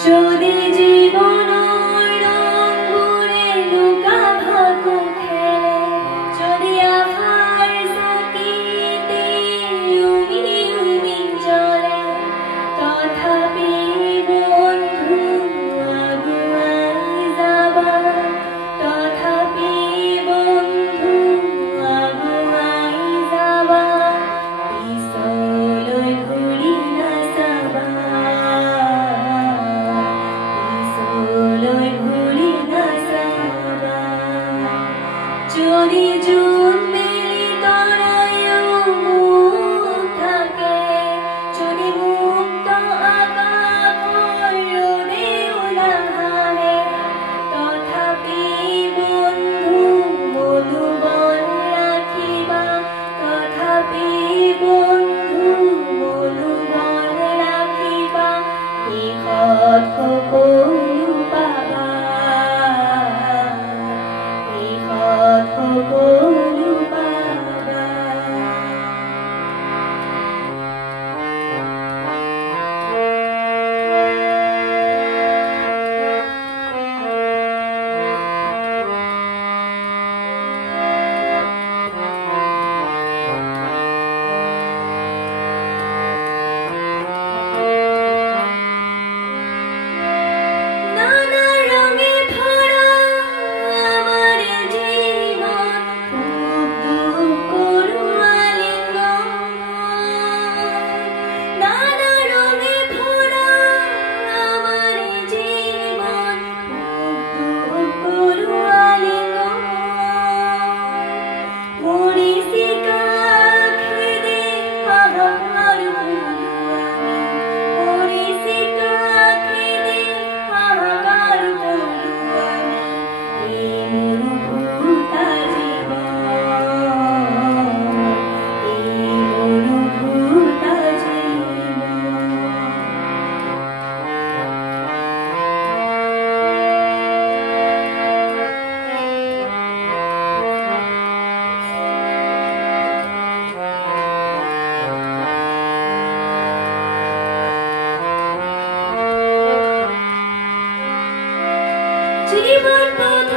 যদি জীবন রঙে লুকা ভাকু খেলে যদি আহার সাকিতে উমি উমি জলে তথাপি বন্ধু আগুয়াই যাবা তথাপি বন্ধু আগুয়াই যাবা পিছলৈ ঘূৰি নাচাবা যদি জোন মেলি তৰায়ো মুখ থাকে যদি মুক্ত আকাশৰ ৰ'দেও নাহাৰে তথাপি বন্ধু মনোবল ৰাখিবা তথাপি বন্ধু মনোবল ৰাখিবা শেষত সকলো পাবা সকলো পাবা নানা রঙে ভরা আমার জীবন নানা রঙে ভরা আমার জীবন মরিচিকা খেদে হাহাকার মরিচিকা খেদে হাহাকার এই মরুভূতা জীবন এই মরুভূতা জীবন জীবন পথ